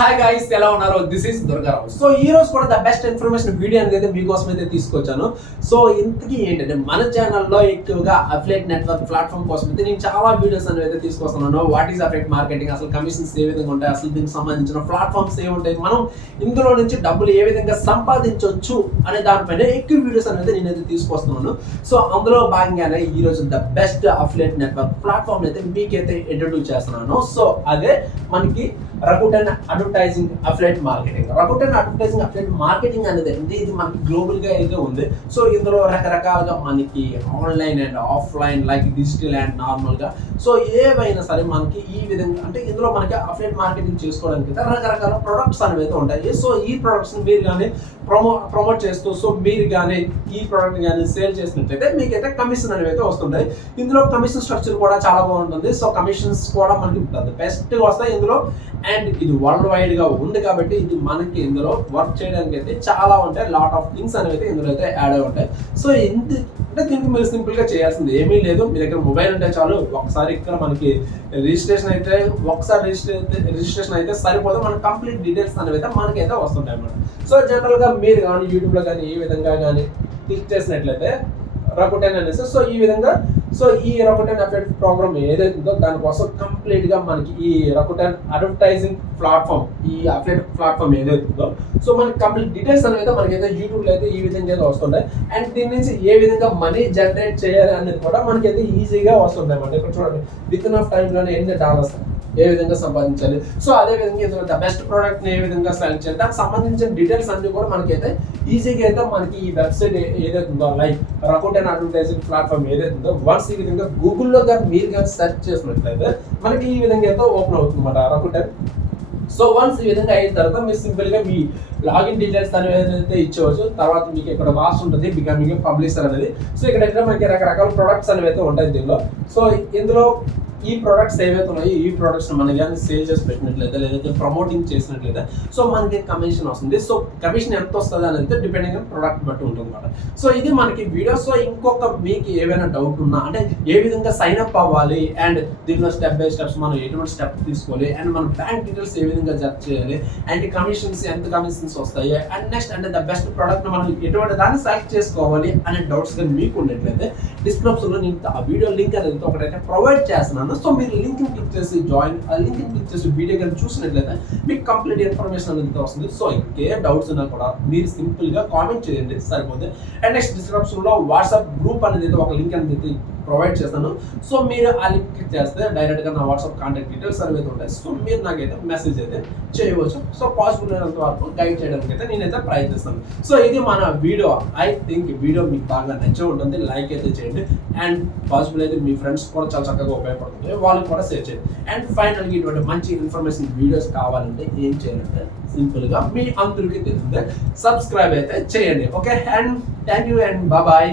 Hi guys, ఎలా ఉన్నారు? This is Durgarao. So ఈ రోజు కూడా ద బెస్ట్ ఇన్ఫర్మేషన్ వీడియో అనేది మీకోసం అయితే తీసుకొచ్చాను. సో ఇంతకీ ఏంటంటే మన ఛానల్లో ఎక్కువగా అఫిలియేట్ నెట్వర్క్ ప్లాట్ఫామ్ కోసం అయితే నేను చాలా వీడియోస్ అనేవి అయితే తీసుకొస్తున్నాను. వాట్ ఈస్ అఫిలియేట్ మార్కెటింగ్, అసలు కమిషన్స్ ఏ విధంగా ఉంటాయి, అసలు దీనికి సంబంధించిన ప్లాట్ఫామ్స్ ఏ ఉంటాయి, మనం ఇందులో నుంచి డబ్బులు ఏ విధంగా సంపాదించవచ్చు అనే దానిపైన ఎక్కువ వీడియోస్ అనేది నేనైతే తీసుకొస్తున్నాను. సో అందులో భాగంగానే ఈ రోజు the best affiliate network platform అయితే మీకైతే ఇంట్రడ్యూస్ చేస్తున్నాను. సో అదే మనకి Rakuten advertising affiliate marketing. Rakuten advertising affiliate marketing అనేది ఇది మనకి గ్లోబల్ గా అయితే ఉంది. సో ఇందులో రకరకాలుగా మనకి online and offline, like digital and normal గా, సో ఏవైనా సరే మనకి ఈ విధంగా అంటే ఇందులో మనకి అఫిలియేట్ మార్కెటింగ్ చేసుకోవడానికి రకరకాల ప్రొడక్ట్స్ అనేవి అయితే ఉంటాయి. సో ఈ ప్రొడక్ట్స్ మీరు కానీ ప్రమోట్ చేస్తూ, సో మీరు కానీ ఈ ప్రోడక్ట్ కానీ సేల్ చేసినట్లయితే మీకైతే కమిషన్ అనేవి అయితే వస్తుంటాయి. ఇందులో కమిషన్ స్ట్రక్చర్ కూడా చాలా బాగుంటుంది. సో కమిషన్స్ కూడా మనకి బెస్ట్ వస్తాయి ఇందులో. అండ్ ఇది వరల్డ్ వైడ్ గా ఉంది కాబట్టి ఇది మనకి ఇందులో వర్క్ చేయడానికి అయితే చాలా ఉంటాయి. లాట్ ఆఫ్ థింగ్స్ అనేవి అయితే ఇందులో అయితే యాడ్ అయి ఉంటాయి. సో అంటే దీనికి మీరు సింపుల్ గా చేయాల్సింది ఏమీ లేదు. మీ దగ్గర మొబైల్ ఉంటే చాలు. ఒకసారి ఇక్కడ మనకి రిజిస్ట్రేషన్ అయితే రిజిస్ట్రేషన్ అయితే సరిపోతే మనకి కంప్లీట్ డీటెయిల్స్ అనేవి అయితే మనకైతే వస్తుంటాయి అన్నమాట. సో జనరల్ గా మీరు కానీ యూట్యూబ్ లో కానీ ఈ విధంగా కానీ క్లిక్ చేసినట్లయితే రకుటెన్ అనేసి, సో ఈ విధంగా, సో ఈ రకుటెన్ అఫిలియేట్ ప్రోగ్రామ్ ఏదైతుందో దానికోసం కంప్లీట్ గా మనకి ఈ రకుటెన్ అడ్వర్టైజింగ్ ప్లాట్ఫామ్, ఈ అఫిలియేట్ ప్లాట్ఫామ్ ఏదైతుందో, సో మనకి కంప్లీట్ డీటెయిల్స్ అనేది మనకైతే యూట్యూబ్ లో అయితే ఈ విధంగా అయితే వస్తుంటాయి. అండ్ దీని నుంచి ఏ విధంగా మనీ జనరేట్ చేయాలి అనేది కూడా మనకైతే ఈజీగా వస్తుంటాయి అన్నమాట. ఇక్కడ చూడండి, విత్ ఇన్ ఆఫ్ టైమ్ లోనే ఎన్ని డాలర్స్ ఏ విధంగా సంపాదించాలి, సో అదే విధంగా ఇందులో ద బెస్ట్ ప్రోడక్ట్ ని ఏ విధంగా సెలెక్ట్ చేయాలి, దానికి సంబంధించిన డీటెయిల్స్ అన్ని కూడా మనకైతే ఈజీగా అయితే మనకి ఈ వెబ్సైట్ ఏదైతుందో, లైక్ రకుటెన్ అడ్వర్టైజింగ్ ప్లాట్ఫామ్ ఏదైతుందో, వన్స్ ఈ విధంగా గూగుల్లో కానీ మీరు కానీ సెర్చ్ చేసినట్లయితే మనకి ఈ విధంగా అయితే ఓపెన్ అవుతుంది అన్నమాట రకుటెన్. సో వన్స్ ఈ విధంగా అయిన తర్వాత మీరు సింపుల్ గా మీ లాగిన్ డీటెయిల్స్ అనేది అయితే ఇచ్చేవచ్చు. తర్వాత మీకు ఇక్కడ వాస్ ఉంటుంది బికమింగ్ పబ్లిషర్ అనేది. సో ఇక్కడ మనకి రకరకాల ప్రొడక్ట్స్ అనేవి అయితే ఉంటాయి దీనిలో. సో ఇందులో ఈ ప్రొడక్ట్స్ ఏవైతే ఉన్నాయో ఈ ప్రొడక్ట్స్ మనం కానీ సేల్ చేసి పెట్టినట్లయితే, లేదంటే ప్రమోటింగ్ చేసినట్లయితే, సో మనకి కమిషన్ వస్తుంది. సో కమిషన్ ఎంత వస్తుంది అనేది డిపెండింగ్ ఆన్ ప్రొడక్ట్ బట్టి ఉంటుంది అనమాట. సో ఇది మనకి వీడియో. సో ఇంకొక మీకు ఏవైనా డౌట్ ఉన్నా, అంటే ఏ విధంగా సైన్ అప్ అవ్వాలి, అండ్ దీనిలో స్టెప్ బై స్టెప్స్ మనం ఎటువంటి స్టెప్ తీసుకోవాలి, అండ్ మన బ్యాంక్ డీటెయిల్స్ ఏ విధంగా జడ్జ్ చేయాలి, అండ్ కమిషన్స్ ఎంత కమిషన్స్ వస్తాయి, అండ్ నెక్స్ట్ అంటే ద బెస్ట్ ప్రోడక్ట్ మనం ఎటువంటి దాన్ని సెలెక్ట్ చేసుకోవాలి అనే డౌట్స్ కానీ మీకు ఉన్నట్లయితే డిస్క్రిప్షన్ లో నేను ఆ వీడియో లింక్ అనేది ఒకటైతే ప్రొవైడ్ చేస్తున్నాను. సో మీరు లింక్ క్లిక్ చేసి జాయిన్, ఆ లింక్ క్లిక్ చేసి వీడియో కానీ చూసినట్లయితే మీకు కంప్లీట్ ఇన్ఫర్మేషన్ అనేది వస్తుంది. సో ఇంకే డౌట్స్ ఉన్నా కూడా మీరు సింపుల్ గా కామెంట్ చేయండి, సరిపోతే. అండ్ నెక్స్ట్ డిస్క్రిప్షన్ లో వాట్సాప్ గ్రూప్ అనేది ఒక లింక్ అనేది ప్రొవైడ్ చేస్తాను. సో మీరు ఆ లింక్ క్లిక్ చేస్తే డైరెక్ట్ గా నా వాట్సాప్ కాంటాక్ట్ డీటెయిల్స్ అనేవి ఉంటాయి. సో మీరు నాకైతే మెసేజ్ అయితే చేయవచ్చు. సో పాసిబుల్ అయినంత వరకు గైడ్ చేయడానికి అయితే నేనైతే ప్రయత్నిస్తాను. సో ఇది మన వీడియో. ఐ థింక్ వీడియో మీకు బాగా నచ్చే ఉంటుంది. లైక్ అయితే చేయండి, అండ్ పాసిబుల్ అయితే మీ ఫ్రెండ్స్ కూడా చాలా చక్కగా ఉపయోగపడుతుంది, వాళ్ళకి కూడా షేర్ చేయండి. అండ్ ఫైనల్గా ఇటువంటి మంచి ఇన్ఫర్మేషన్ వీడియోస్ కావాలంటే ఏం చేయాలంటే సింపుల్ గా మీ అందరికీ తెలిసిందే సబ్స్క్రైబ్ అయితే చేయండి. Okay, and thank you and bye.